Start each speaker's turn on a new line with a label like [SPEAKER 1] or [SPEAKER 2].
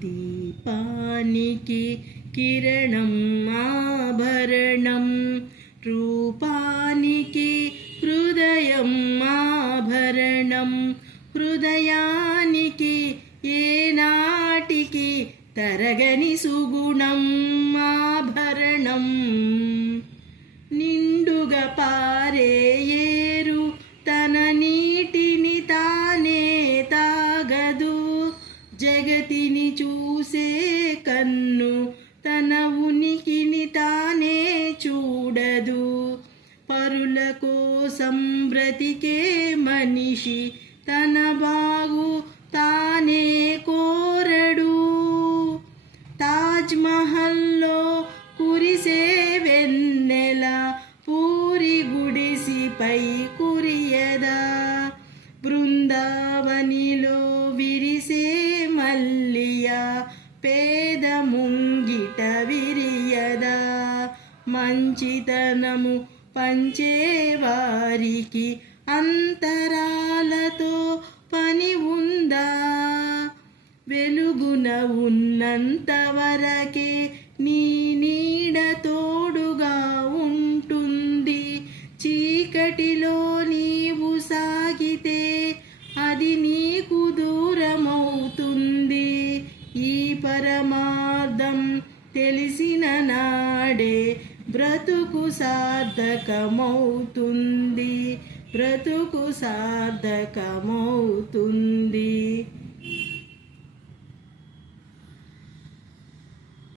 [SPEAKER 1] దీపానికి కిరణం ఆభరణం రూపానికి హృదయం ఆభరణం హృదయానికి ఏనాటికి తరగని సుగుణం ఆభరణం. నిండుగా పారే సంగతిని చూసే కన్ను తన ఉనికిని తానే చూడదు. పరుల కోసం బ్రతికే మనిషి తన బాగు తానే కోరడు. తాజ్మహల్లో కురిసే వెన్నెల పూరి గుడిసిపై కురియదా. బృందావనిలో విరిసే పేద ముంగిట విరియదా మంచితనము పంచేవారికి అంతరాలతో పని ఉందా? వెలుగున ఉన్నంత వరకే నీ నీడ తోడుగా ఉంటుంది. చీకటిలో నీవు సాగితే అది నీ పరమార్థం తెలిసిన నాడే బ్రతుకు సార్థకమవుతుంది. బ్రతుకు సార్థకమవుతుంది.